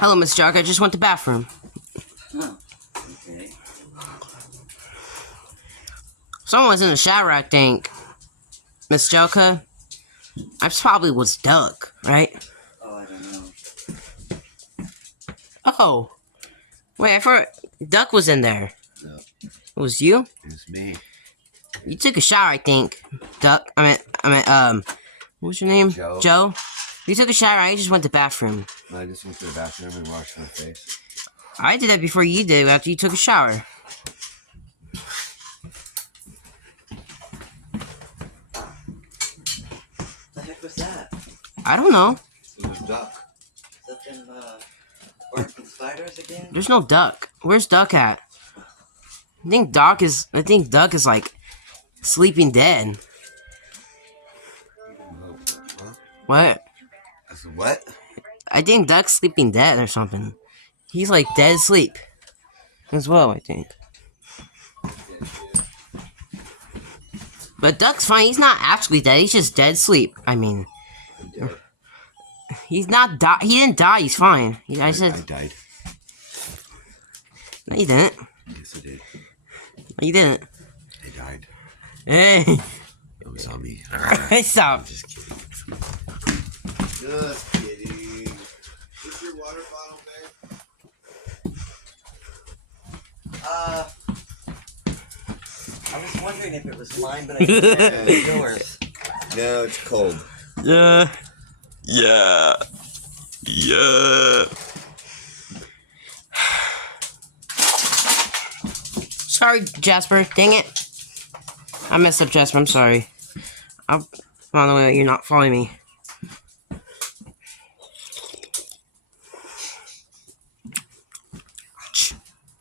Hello, Miss Jark. I just went to the bathroom. Huh. Okay. Someone was in the shower, I think. Miss Joka. I probably was Doug, right? Oh, I don't know. Oh. Wait, I thought Duck was in there. No. It was you? It's me. You took a shower, I think. Duck. What was your name? Joe. Joe? You took a shower, I just went to the bathroom. I just went to the bathroom and washed my face. I did that before you did, after you took a shower. What the heck was that? I don't know. It was Duck. Is that them, barking spiders again? There's no Duck. Where's Duck at? I think Duck is like sleeping dead. Huh? What? I said, what? I think Duck's sleeping dead or something. He's like dead asleep. As well, I think. But Duck's fine. He's not actually dead. He's just dead asleep. I mean, he's not he didn't die. He's fine. I said. I died. No, you didn't. Yes, I did. No, you didn't. I died. Hey. It was on me. Stop. Just kidding. Just kidding. Is your water bottle there? I was wondering if it was mine, but I didn't know it was yours. No, it's cold. Yeah. Sorry, Jasper. Dang it. I messed up, Jasper. I'm sorry. I don't know you're not following me.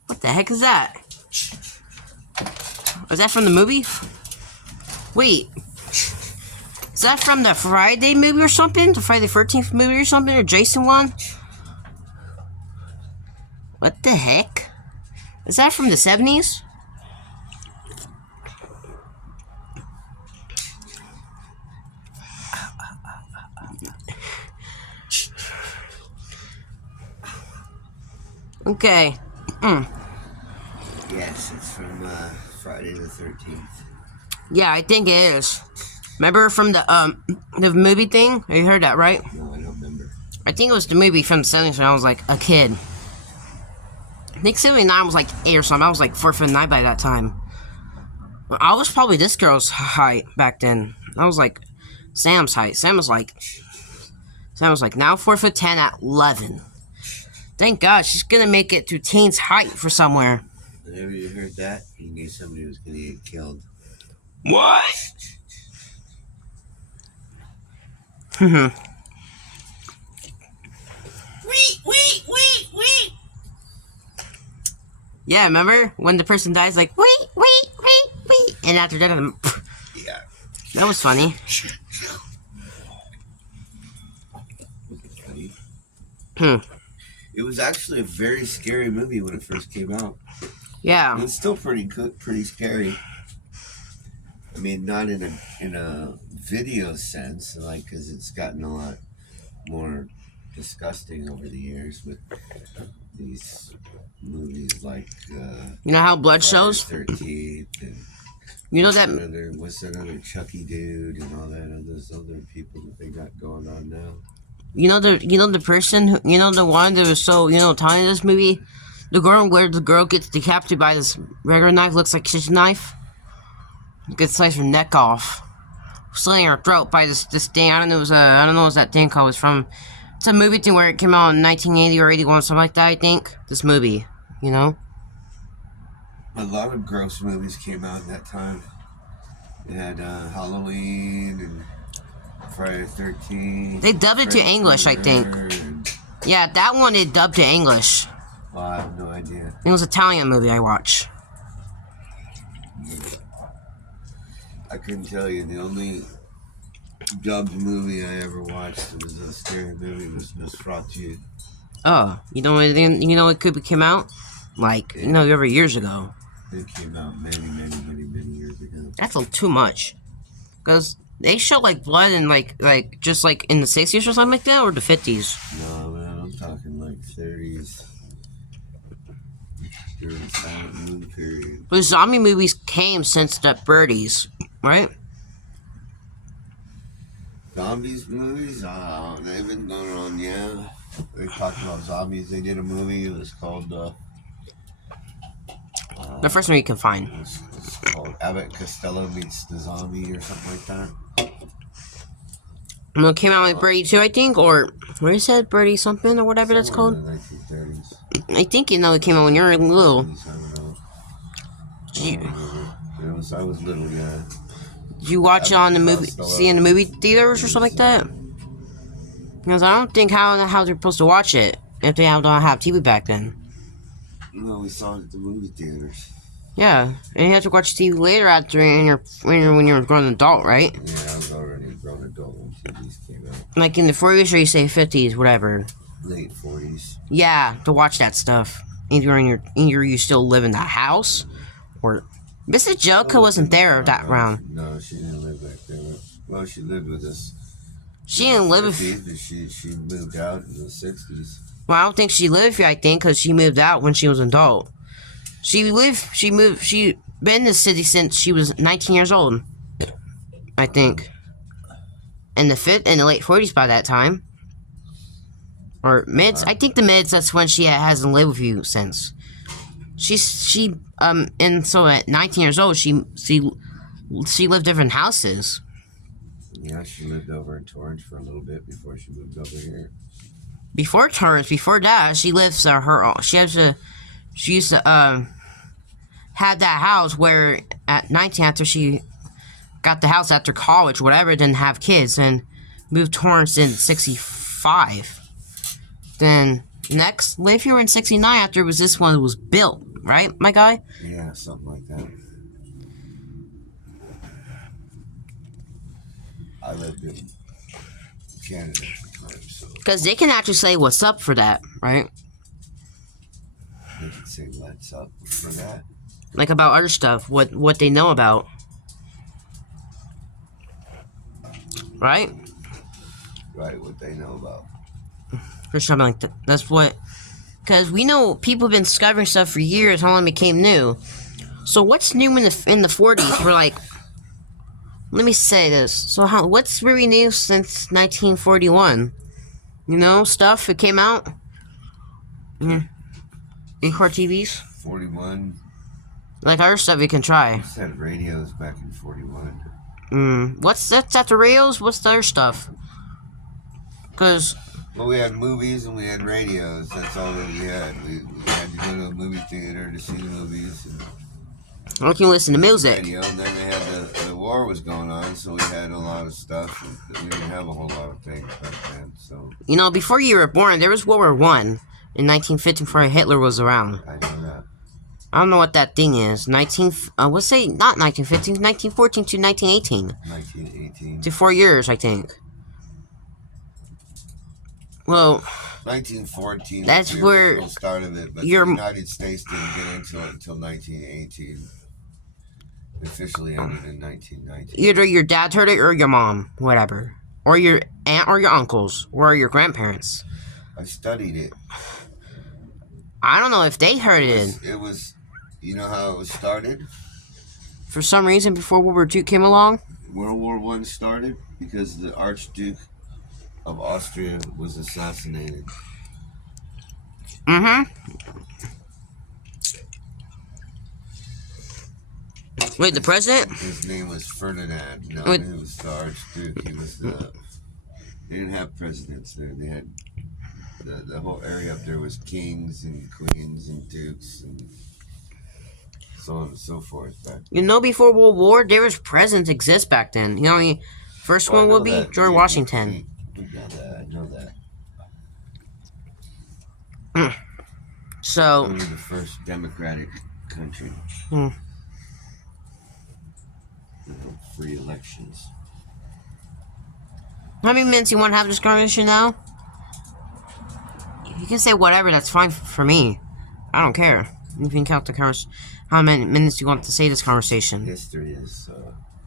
What the heck is that? Is that from the movie? Wait. Is that from the Friday movie or something? The Friday the 13th movie or something? Or Jason one? What the heck? Is that from the 70s? Okay. Yes, it's from Friday the 13th. Yeah, I think it is. Remember from the movie thing? You heard that, right? No, I don't remember. I think it was the movie from the 70s when I was like a kid. I think 79 was like 8 or something. I was like 4 foot 9 by that time. I was probably this girl's height back then. I was like Sam's height. Sam was like now 4 foot 10 at 11. Thank God she's gonna make it to teen's height for somewhere. Whenever you heard that, you knew somebody was gonna get killed. What? Yeah, remember when the person dies like wait, and after that, Yeah. that was funny. Funny. It was actually a very scary movie when it first came out. Yeah. It's still pretty scary. I mean, not in a video sense, like, because it's gotten a lot more disgusting over the years with these movies like You know how blood shows? 13th and You know that what's that other Chucky dude and all that those other people that they got going on now. you know the person who, the one that was so tiny in this movie, the girl where the girl gets decapitated by this regular knife, looks like kitchen knife. Gets sliced her neck off, slitting her throat by this thing. I don't know what that thing called. It's a movie thing where it came out in 1980 or 81, something like that. I think this movie, A lot of gross movies came out at that time. They had Halloween and Friday the 13th. They dubbed it to English, I think. Yeah, that one they dubbed to English. Well, I have no idea. It was an Italian movie I watched. I couldn't tell you. The only dubbed movie I ever watched that was a scary movie was Nosferatu. Oh, you know it could came out? Like, over years ago. It came out many years ago. That's too much. Because they show, like, blood in, like just, like, in the 60s or something like that, or the 50s? No, man, I'm talking, like, 30s during the silent moon period. The zombie movies came since the 30s, right? Zombies movies? They've been going on, yeah. They talked about zombies. They did a movie. It was called, The first one you can find. it's called Abbott Costello Meets the Zombie or something like that. And it came out with Birdie 2, I think, or what you said, Birdie something or whatever that's Somewhere called. in the 1930s. I think it came out when you were little. I don't know. I was little, yeah. Did you watch it on the movie, see in the movie theaters or something like that? Because I don't think how they're supposed to watch it if they don't have TV back then. No, we saw it at the movie theaters. Yeah, and you have to watch TV later after when you're a grown adult, right? Yeah, I was already a grown adult when TVs came out. Like in the 40s or you say 50s, whatever. Late 40s. Yeah, to watch that stuff. Either you still live in that house, or Mrs. Jelka wasn't there that round. No, she didn't live back there. Well, she lived with us. She didn't live with. She moved out in the 60s. Well, I don't think she lived here. I think because she moved out when she was an adult. She been in the city since she was 19 years old. I think. In the late 40s by that time. Or mids. I think the mids. That's when she hasn't lived with you since. And so at 19 years old, she lived different houses. Yeah, she lived over in Torrance for a little bit before she moved over here. Before Torrance, before that, she used to have that house where at 19 after she got the house after college, whatever, didn't have kids, and moved Torrance in 65. Then next lived here in 69 after this one was built, right, my guy? Yeah, something like that. I lived in Canada at the time, so Because they can actually say what's up for that, right? they could say let's up for that. Like about other stuff, what they know about. Right? Right, what they know about. For something like that. That's what... Because we know people have been discovering stuff for years, how long it became new. So what's new in the 40s? We're like... Let me say this. So what's really new since 1941? You know, stuff that came out? In car TVs? 41. Like other stuff we can try. We just had radios back in 41. That's at the radios? What's the other stuff? Because... Well, we had movies and we had radios. That's all that we had. We had to go to a movie theater to see the movies. And I can listen to music. radio, and then they had the war was going on, so we had a lot of stuff. We didn't have a whole lot of things back then. So You know, before you were born, there was World War One in 1915 before Hitler was around. I know that. I don't know what that thing is. Let's say not 1915, 1914 to 1918. 1918. To 4 years, I think. Well, 1914. That's was the where original start of it, but the your- United States didn't get into it until 1918. It officially ended in 1919. either your dad heard it or your mom, whatever. Or your aunt or your uncles, or your grandparents. I studied it. I don't know if they heard it. It was, you know how it was started? For some reason, before World War II came along. World War I started because the Archduke of Austria was assassinated. Wait, the president? His name was Ferdinand. No, Wait. he was the Archduke. He was the... They didn't have presidents there. They had... The whole area up there was kings and queens and dukes and so on and so forth. You know, before World War, there was presidents exist back then. You know, first one will be George Washington. We got that. I know that. So, We were the first democratic country. Free elections. how many minutes you want to have this conversation now? You can say whatever, that's fine for me. I don't care. You can count the how many minutes you want to say this conversation. History is...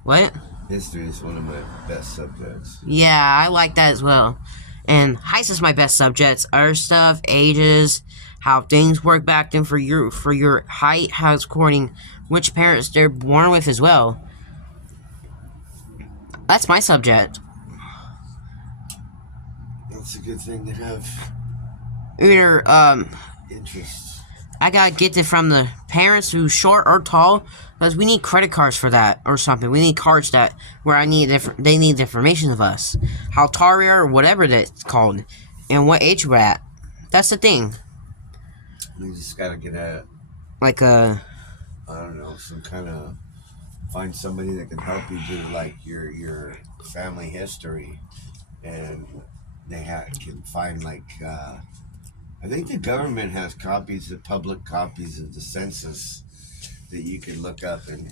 What? History is one of my best subjects. Yeah, I like that as well. And heist is my best subjects. Other stuff, ages, how things work back then for your height, how it's according which parents they're born with as well. That's my subject. That's a good thing to have Either interests. I gotta get it from the parents who's short or tall, because we need credit cards for that or something. We need cards that where they need the information of us, how tall we are or whatever that's called, and what age we're at. That's the thing. You just gotta get at, Like I don't know, some kind of, find somebody that can help you do like your family history, and they can find like I think the government has public copies of the census that you can look up, and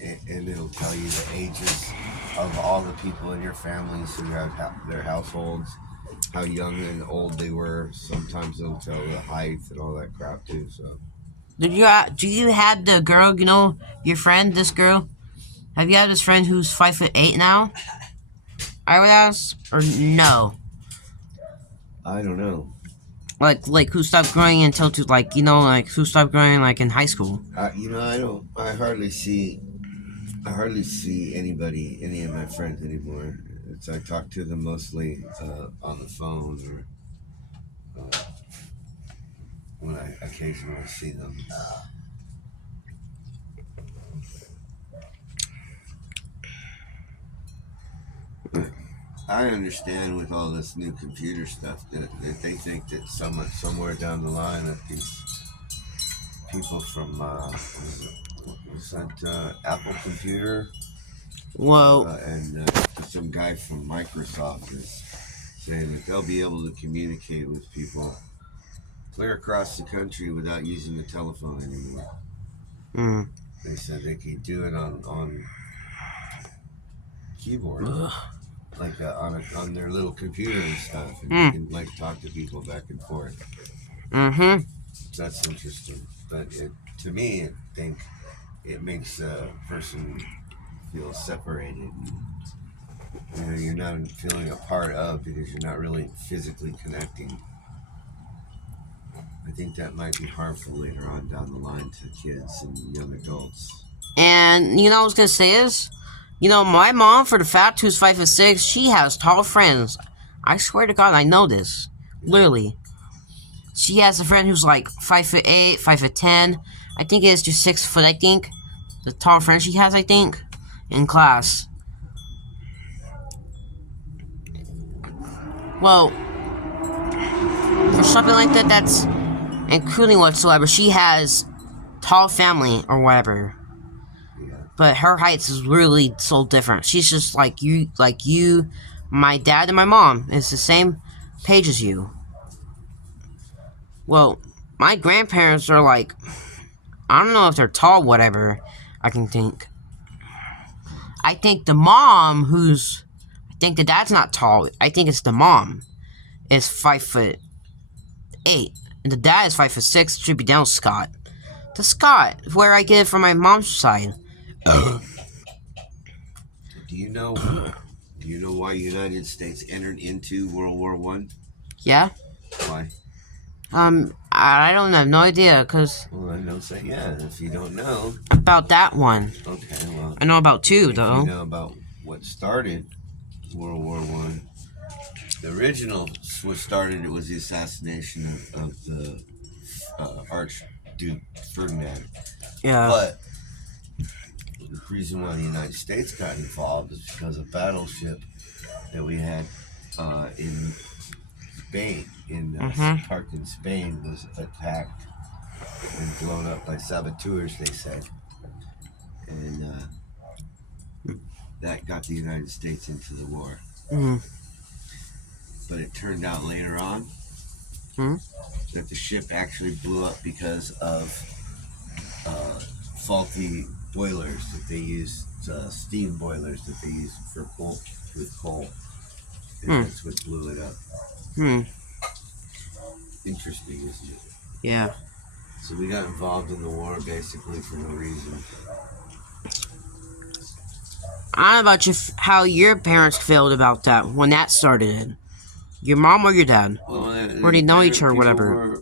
it'll tell you the ages of all the people in your families who have their households, how young and old they were. Sometimes they'll tell the height and all that crap too. So, do you have the girl? You know your friend, this girl. Have you had this friend who's 5'8" now? I would ask, or no? I don't know. Like who stopped growing until who stopped growing like in high school? I hardly see any of my friends anymore. I talk to them mostly on the phone, or when I occasionally see them. I understand with all this new computer stuff that they think that somewhere down the line that these people from was that Apple Computer, Whoa. and some guy from Microsoft is saying that they'll be able to communicate with people clear across the country without using the telephone anymore. Mm. They said they could do it on keyboard. Ugh. Like on their little computer and stuff, and you can like talk to people back and forth. Mm-hmm. That's interesting, but to me, I think it makes a person feel separated. You're not feeling a part of, because you're not really physically connecting. I think that might be harmful later on down the line to kids and young adults. And what I was gonna say is, my mom, for the fact who's 5'6", she has tall friends. I swear to God, I know this. Literally. She has a friend who's like 5'8", 5'10". I think it's just 6 foot, I think. The tall friend she has, I think, in class. Well, for something like that, that's including whatsoever. She has tall family or whatever. But her height is really so different. She's just like you, my dad and my mom. It's the same page as you. Well, my grandparents are like, I don't know if they're tall, whatever, I can think. I think the mom I think the dad's not tall. I think it's the mom is 5'8", and the dad is 5'6". Should be down Scott. The Scott, where I get it from my mom's side. Do you know why the United States entered into World War I? Yeah? Why? I don't have no idea, cause... Well, I don't say yeah, if you don't know. About that one. Okay, well... I know about two, though. You know about what started World War I. The original it was the assassination of the Archduke Ferdinand. Yeah. But the reason why the United States got involved is because a battleship that we had in Spain, parked in Spain, was attacked and blown up by saboteurs, they said. And that got the United States into the war. Mm. But it turned out later on that the ship actually blew up because of faulty boilers that they used, steam boilers that they used for coal, with coal. And that's what blew it up. Interesting, isn't it? Yeah. So we got involved in the war basically for no reason. I don't know about how your parents felt about that when that started. Your mom or your dad? Well, Or they know each other or whatever.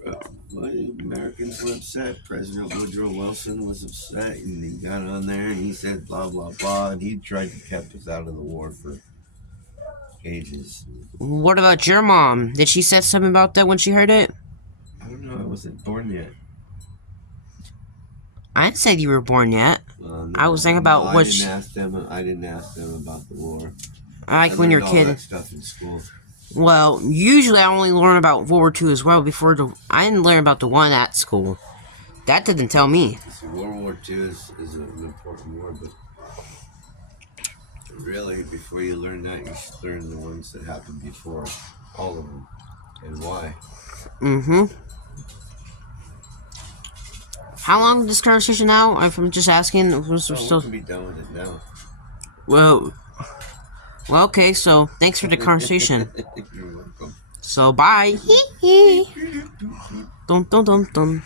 Well, Americans were upset. President Woodrow Wilson was upset, and he got on there and he said blah blah blah, and he tried to keep us out of the war for ages. What about your mom? Did she say something about that when she heard it? I don't know. I wasn't born yet. I didn't say you were born yet. No, I was thinking about I didn't ask them about the war. Like I when you're a learned kid. all that stuff in school. Well, usually I only learn about World War II as well. I didn't learn about the one at school. That didn't tell me. See, World War II is an important war, but really, before you learn that, you should learn the ones that happened before, all of them, and why. Mm-hmm. How long is this conversation now? I'm just asking. We can be done with it now. Well, okay, so thanks for the conversation. You're welcome. So, bye. Dun dun dun dun.